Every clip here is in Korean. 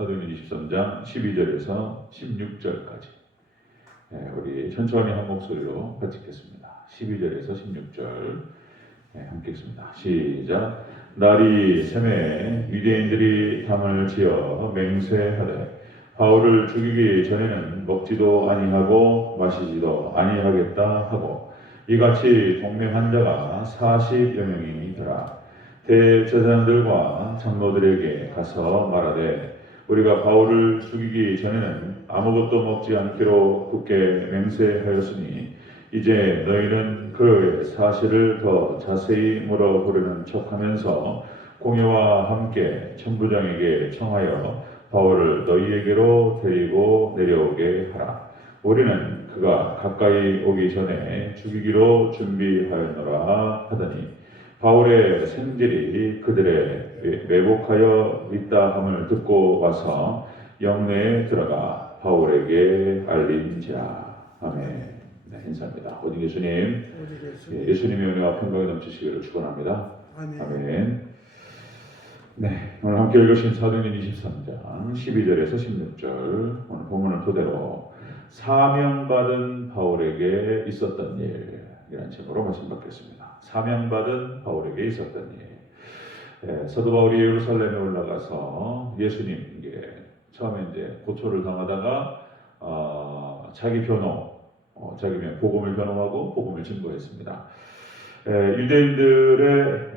사도행전 23장 12절에서 16절까지 우리 천천히 한 목소리로 같이 읽겠습니다. 12절에서 16절 함께 읽습니다. 시작. 날이 새매 유대인들이 담을 지어 맹세하되 바울을 죽이기 전에는 먹지도 아니하고 마시지도 아니하겠다 하고 이같이 동맹한 자가 40여 명이더라. 대제사장들과 장로들에게 가서 말하되 우리가 바울을 죽이기 전에는 아무것도 먹지 않기로 굳게 맹세하였으니 이제 너희는 그 사실을 더 자세히 물어보려는 척하면서 공회와 함께 천부장에게 청하여 바울을 너희에게로 데리고 내려오게 하라. 우리는 그가 가까이 오기 전에 죽이기로 준비하였노라 하더니 바울의 생질이 그들의 매복하여 있다 함을 듣고 와서 영내에 들어가 바울에게 알린지라. 아멘. 네, 인사합니다. 오직 예수님, 예수님의 은혜와 평강이 넘치시기를 축원합니다. 아멘. 네, 오늘 함께 읽으신 사도행전 23장 12절에서 16절 오늘 본문을 토대로 사명받은 바울에게 있었던 일이라는 제목으로 말씀 받겠습니다. 사명받은 바울에게 있었던 일. 사도 바울이 예루살렘에 올라가서 예수님께 처음에 이제 고초를 당하다가 자기 변호, 자기 복음을 변호하고 복음을 증거했습니다. 유대인들의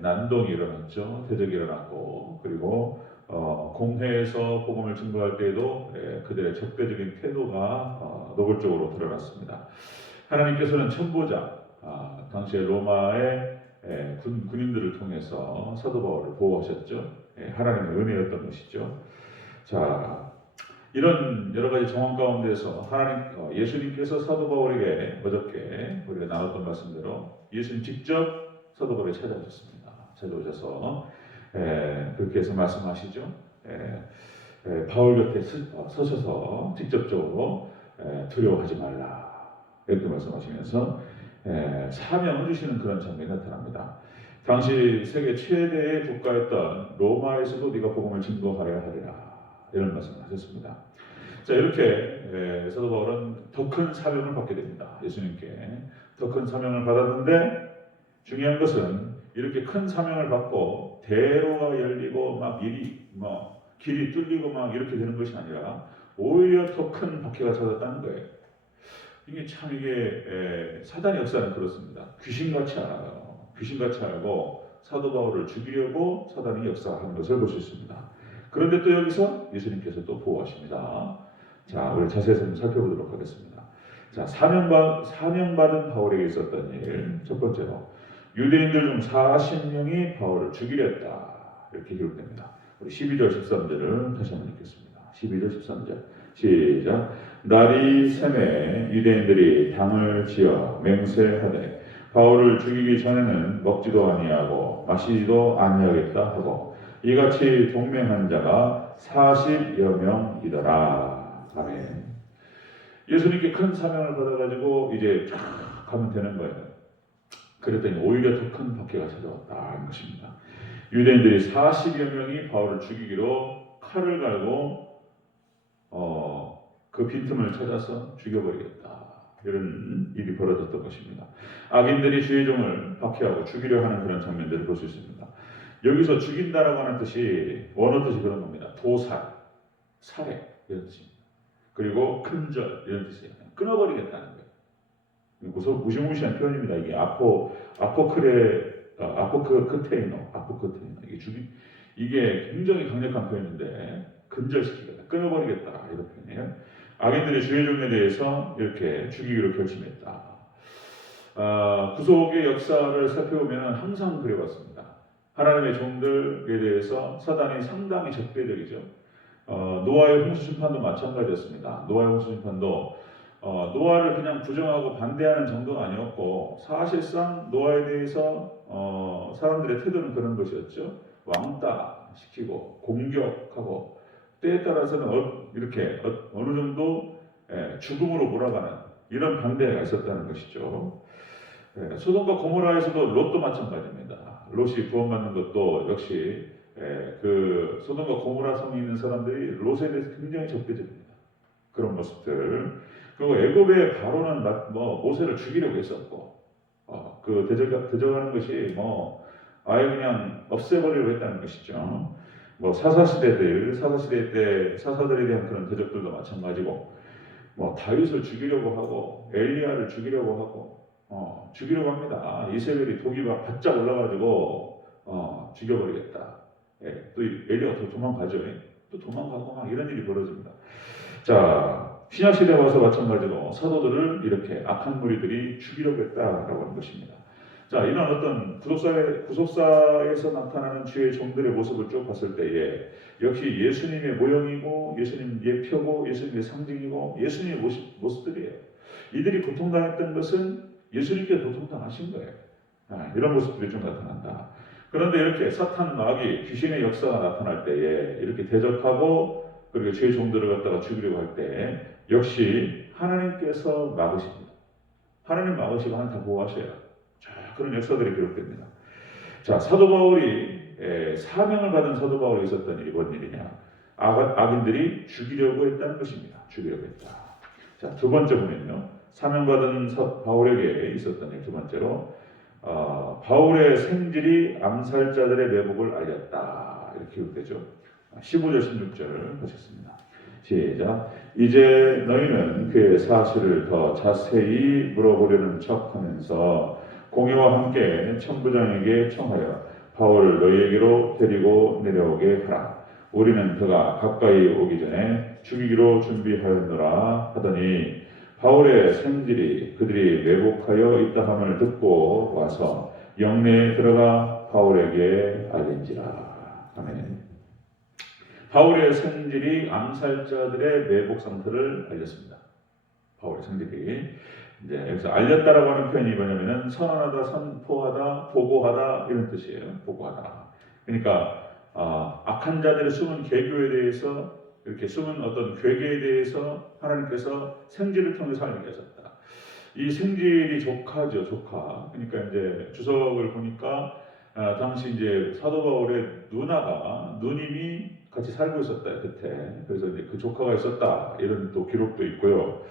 난동이 일어났죠. 대적이 일어났고 그리고 공회에서 복음을 증거할 때에도 그들의 적대적인 태도가 노골적으로 드러났습니다. 하나님께서는 천보자, 당시에 로마의 군인들을 통해서 사도 바울을 보호하셨죠. 하나님의 은혜였던 것이죠. 자, 이런 여러 가지 정황 가운데서 예수님께서 사도 바울에게 어저께 우리가 나눴던 말씀대로 예수님 직접 사도 바울에 찾아오셨습니다. 찾아오셔서 그렇게 해서 말씀하시죠. 바울 곁에 서셔서 직접적으로 두려워하지 말라 이렇게 말씀하시면서 사명을 주시는 그런 장면이 나타납니다. 당시 세계 최대의 국가였던 로마에서도 네가 복음을 증거하여야 하리라 이런 말씀을 하셨습니다. 자, 이렇게 사도 바울은 더 큰 사명을 받게 됩니다. 예수님께 더 큰 사명을 받았는데 중요한 것은 이렇게 큰 사명을 받고 대로가 열리고 막 길이 뚫리고 막 이렇게 되는 것이 아니라 오히려 더 큰 박해가 찾았다는 거예요. 이게 사단의 역사는 그렇습니다. 귀신같이 알아요. 귀신같이 알고 사도 바울을 죽이려고 사단이 역사하는 것을 볼 수 있습니다. 그런데 또 여기서 예수님께서 또 보호하십니다. 자, 우리 자세히 좀 살펴보도록 하겠습니다. 자, 사명받은 바울에게 있었던 일. 첫 번째로 유대인들 중 40명이 바울을 죽이려 했다. 이렇게 기록됩니다. 우리 12절 13절을 다시 한번 읽겠습니다. 12절 13절 시작. 날이 새매 유대인들이 당을 지어 맹세하되 바울을 죽이기 전에는 먹지도 아니하고 마시지도 아니하겠다 하고 이같이 동맹한 자가 40여 명이더라. 아멘. 예수님께 큰 사명을 받아가지고 이제 쫙 가면 되는 거예요. 그랬더니 오히려 더 큰 박해가 찾아왔다는 것입니다. 유대인들이 40여 명이 바울을 죽이기로 칼을 갈고 그 빈틈을 찾아서 죽여버리겠다. 이런 일이 벌어졌던 것입니다. 악인들이 주의 종을 박해하고 죽이려 하는 그런 장면들을 볼 수 있습니다. 여기서 죽인다라고 하는 뜻이 원어 뜻이 그런 겁니다. 도살, 살해 이런 뜻입니다. 그리고 큰절 이런 뜻이에요. 끊어버리겠다는 거예요. 무시무시한 표현입니다. 이게 아포크테이노 이게 굉장히 강력한 표현인데 근절시키겠다, 끊어버리겠다 이런 표현이에요. 악인들의 주의 종에 대해서 이렇게 죽이기로 결심했다. 구속의 역사를 살펴보면 항상 그래왔습니다. 하나님의 종들에 대해서 사단이 상당히 적대적이죠. 노아의 홍수 심판도 마찬가지였습니다. 노아의 홍수 심판도 노아를 그냥 부정하고 반대하는 정도가 아니었고 사실상 노아에 대해서 사람들의 태도는 그런 것이었죠. 왕따 시키고 공격하고 때에 따라서는 이렇게 어느 정도 죽음으로 몰아가는 이런 반대가 있었다는 것이죠. 소돔과 고모라에서도 롯도 마찬가지입니다. 롯이 구원받는 것도 역시 그 소돔과 고모라 성에 있는 사람들이 롯에 대해서 굉장히 적대적입니다. 그런 모습들. 그리고 애굽의 바로는 모세를 죽이려고 했었고, 그 대적하는 것이 아예 그냥 없애버리려고 했다는 것이죠. 사사시대 때 사사들에 대한 그런 대적들도 마찬가지고, 다윗을 죽이려고 하고, 엘리야를 죽이려고 하고, 죽이려고 합니다. 이세벨이 독이 막 바짝 올라가지고, 죽여버리겠다. 또 엘리야가 또 도망가죠. 또 도망가고 막 이런 일이 벌어집니다. 자, 신약시대에 와서 마찬가지로 사도들을 이렇게 악한 무리들이 죽이려고 했다라고 하는 것입니다. 자, 이런 어떤 구속사에서 나타나는 주의 종들의 모습을 쭉 봤을 때에 역시 예수님의 모형이고 예수님 예표고 예수님의 상징이고 예수님의 모습들이에요. 이들이 고통당했던 것은 예수님께 고통당하신 거예요. 이런 모습들이 좀 나타난다. 그런데 이렇게 사탄 마귀 귀신의 역사가 나타날 때에 이렇게 대적하고 그리고 주의 종들을 갖다가 죽이려고 할 때 역시 하나님께서 막으십니다. 하나님 막으시고 하나님 다 보호하셔요. 자, 그런 역사들이 기록됩니다. 자, 사도 바울이 사명을 받은 사도 바울이 있었던 일이 뭔 일이냐? 악인들이 죽이려고 했다는 것입니다. 죽이려고 했다. 자, 두 번째 보면요. 사명받은 바울에게 있었던 일 두 번째로 바울의 생질이 암살자들의 매복을 알렸다. 이렇게 기록되죠. 15절 16절 보셨습니다. 시작. 이제 너희는 그의 사실을 더 자세히 물어보려는 척하면서 공회와 함께 천부장에게 청하여 바울을 너희에게로 데리고 내려오게 하라. 우리는 그가 가까이 오기 전에 죽이기로 준비하였노라 하더니 바울의 생질이 그들이 매복하여 있다 함을 듣고 와서 영내에 들어가 바울에게 알린지라. 아멘. 바울의 생질이 암살자들의 매복 상태를 알렸습니다. 바울의 생질이 이제 여기서 알렸다라고 하는 표현이 뭐냐면은 선언하다, 선포하다, 보고하다 이런 뜻이에요. 보고하다. 그러니까 악한 자들의 숨은 계교에 대해서 이렇게 숨은 어떤 괴계에 대해서 하나님께서 생질을 통해서 알리게 하셨다. 이 생질이 조카죠, 조카. 그러니까 이제 주석을 보니까 당시 이제 사도 바울의 누님이 같이 살고 있었다 그때. 그래서 이제 그 조카가 있었다 이런 또 기록도 있고요.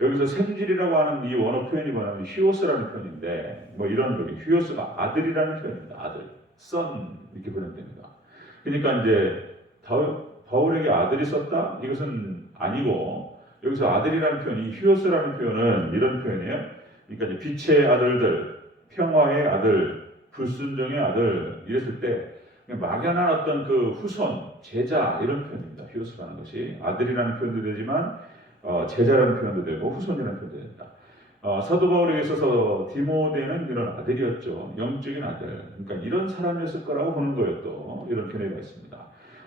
여기서 생질이라고 하는 이 원어 표현이 뭐냐면 휴오스라는 표현인데 이런 표현, 휴오스가 아들이라는 표현입니다. 아들, son 이렇게 번역됩니다. 그러니까 이제 바울에게 아들이 있었다 이것은 아니고 여기서 아들이라는 표현이 휴오스라는 표현은 이런 표현이에요. 그러니까 이제 빛의 아들들, 평화의 아들, 불순종의 아들 이랬을 때 막연한 어떤 그 후손, 제자 이런 표현입니다. 휴오스라는 것이 아들이라는 표현도 되지만 제자라는 표현도 되고 후손이라는 표현도 된다. 사도 바울에게 있어서 디모데는 이런 아들이었죠. 영적인 아들. 그러니까 이런 사람이었을 거라고 보는 거예요. 또 이런 견해가 있습니다.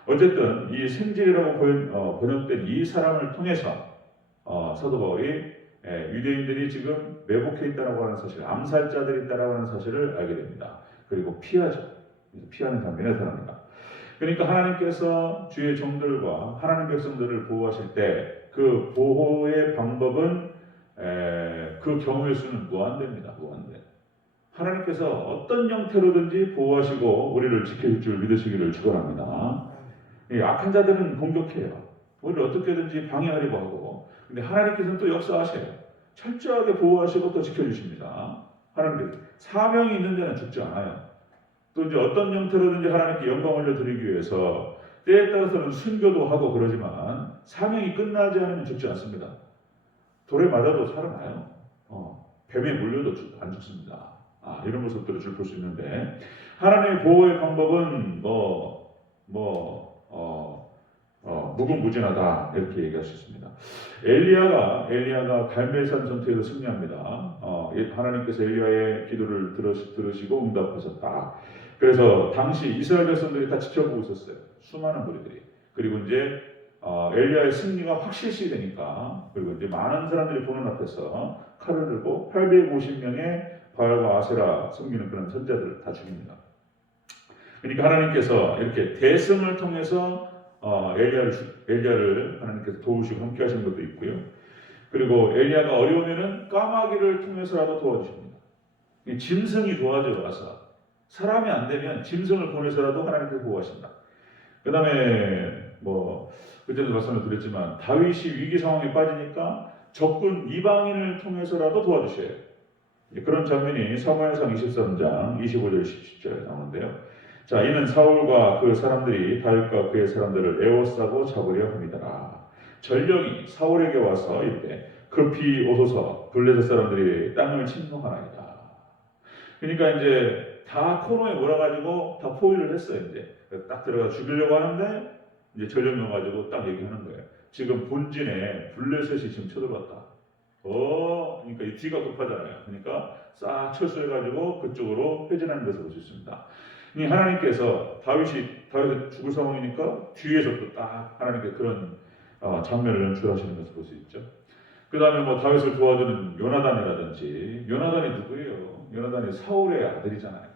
어쨌든 이 생질이라고 번역된 이 사람을 통해서 사도 바울이 유대인들이 지금 매복해 있다라고 하는 사실, 암살자들이 있다라고 하는 사실을 알게 됩니다. 그리고 피하죠. 피하는 단계가 나타납니다. 그러니까 하나님께서 주의 종들과 하나님 백성들을 보호하실 때 그 보호의 방법은 그 경우의 수는 무한대입니다. 무한대. 하나님께서 어떤 형태로든지 보호하시고 우리를 지켜줄 줄 믿으시기를 축원합니다. 악한 자들은 공격해요. 우리를 어떻게든지 방해하려고 하고, 근데 하나님께서는 또 역사하셔요. 철저하게 보호하시고 또 지켜주십니다. 하나님께서 사명이 있는 자는 죽지 않아요. 또 이제 어떤 형태로든지 하나님께 영광 올려드리기 위해서 때에 따라서는 순교도 하고 그러지만 사명이 끝나지 않으면 죽지 않습니다. 돌에 맞아도 살아나요. 뱀에 물려도 안 죽습니다. 이런 모습들을 줄 볼 수 있는데 하나님의 보호의 방법은 무궁무진하다 이렇게 얘기할 수 있습니다. 엘리야가 갈멜산 전투에서 승리합니다. 하나님께서 엘리야의 기도를 들으시고 응답하셨다. 그래서 당시 이스라엘 백성들이 다 지켜보고 있었어요. 수많은 무리들이. 그리고 이제 엘리야의 승리가 확실시 되니까 그리고 이제 많은 사람들이 보는 앞에서 칼을 들고 850명의 바알과 아세라 섬기는 그런 선자들을 다 죽입니다. 그러니까 하나님께서 이렇게 대승을 통해서 엘리야를 하나님께서 도우시고 함께 하시는 것도 있고요. 그리고 엘리야가 어려우면은 까마귀를 통해서라도 도와주십니다. 짐승이 도와줘요. 와서 사람이 안 되면 짐승을 보내서라도 하나님께서 보호하신다. 그 다음에 뭐 그때도 말씀을 드렸지만 다윗이 위기 상황에 빠지니까 적군 이방인을 통해서라도 도와주셔야 해요. 그런 장면이 사무엘상 23장 25절 17절에 나오는데요. 자, 이는 사울과 그 사람들이 다윗과 그의 사람들을 에워싸고 잡으려 함이더라. 전령이 사울에게 와서 이르되 급히 오소서 블레셋 사람들이 땅을 침노하나이다. 그러니까 이제 다 코너에 몰아가지고 다 포위를 했어요. 이제 딱 들어가 죽이려고 하는데 이제 전령령 가지고 딱 얘기하는 거예요. 지금 본진에 블레셋이 지금 쳐들어왔다. 그러니까 이 뒤가 급하잖아요. 그러니까 싹 철수해가지고 그쪽으로 회전하는 것을 볼 수 있습니다. 하나님께서 다윗이 죽을 상황이니까 뒤에서 또 딱 하나님께 그런 장면을 연출하시는 것을 볼 수 있죠. 그 다음에 뭐 다윗을 도와주는 요나단이라든지, 요나단이 누구예요? 요나단이 사울의 아들이잖아요.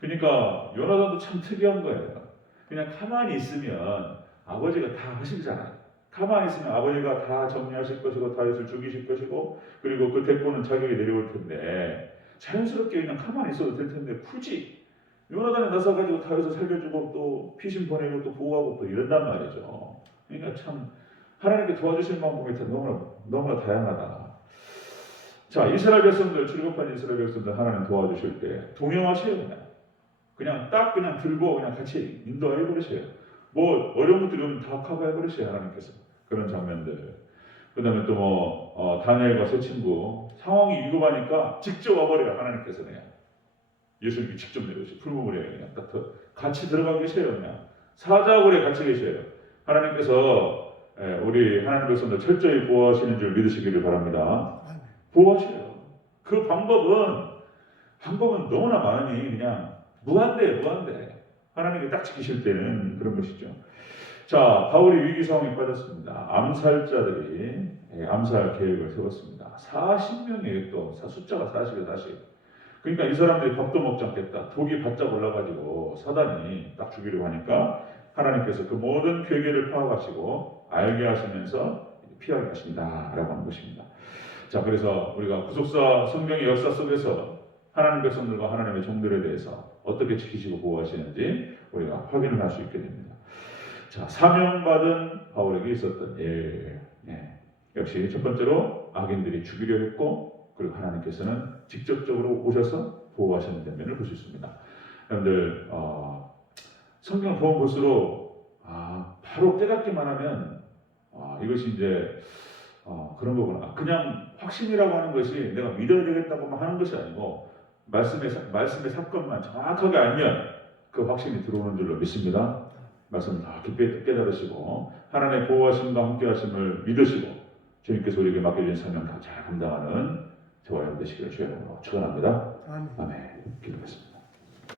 그러니까 요나단도 참 특이한 거예요. 그냥 가만히 있으면 아버지가 다 하시잖아요. 가만히 있으면 아버지가 다 정리하실 것이고 다윗을 죽이실 것이고 그리고 그 대권은 자격이 내려올 텐데 자연스럽게 그냥 가만히 있어도 될 텐데 굳이 요나단에 나서가지고 다윗을 살려주고 또 피신 보내고 또 보호하고 또 이런단 말이죠. 그러니까 참 하나님께 도와주실 방법이 너무나 다양하다. 자, 이스라엘 백성들, 출애굽한 이스라엘 백성들 하나님 도와주실 때 동행하세요. 그냥 들고 그냥 같이 인도해 버리세요. 뭐 어려운 것들 좀 다 커버해 버리세요. 하나님께서 그런 장면들. 그 다음에 또 뭐 다니엘과 세 친구 상황이 위급하니까 직접 와버려요. 하나님께서 그냥 예수님이 직접 내려오시고 풀무불에 그냥 딱 같이 들어가 계세요. 그냥 사자굴에 같이 계세요. 하나님께서 우리 하나님 백성들 철저히 보호하시는 줄 믿으시기를 바랍니다. 보호하셔요. 그 방법은 너무나 많으니 그냥 무한대. 하나님께 딱 지키실 때는 그런 것이죠. 자, 바울이 위기 상황에 빠졌습니다. 암살자들이 암살 계획을 세웠습니다. 40명이에요. 또 숫자가 40이에요. 다시. 그러니까 이 사람들이 밥도 먹지 않겠다. 독이 바짝 올라가지고 사단이 딱 죽이려고 하니까 하나님께서 그 모든 괴계를 파악하시고 알게 하시면서 피하게 하신다 라고 하는 것입니다. 자, 그래서 우리가 구속사 성경의 역사 속에서 하나님 백성들과 하나님의 종들에 대해서 어떻게 지키시고 보호하시는지 우리가 확인을 할 수 있게 됩니다. 자, 사명받은 바울에게 있었던 일. 역시 첫 번째로 악인들이 죽이려 했고 그리고 하나님께서는 직접적으로 오셔서 보호하시는 면을 볼 수 있습니다. 여러분들 성경을 보면 볼수록 바로 깨닫기만 하면 이것이 이제 그런 거구나. 그냥 확신이라고 하는 것이 내가 믿어야 되겠다고만 하는 것이 아니고 말씀의 사건만 정확하게 알면 그 확신이 들어오는 줄로 믿습니다. 말씀을 다 깊이 깨달으시고 하나님의 보호하심과 함께하심을 믿으시고 주님께서 우리에게 맡겨진 사명 잘 감당하는 저와 여러분 되시기를 주의 이름으로 축원합니다. 아멘. 기도하겠습니다.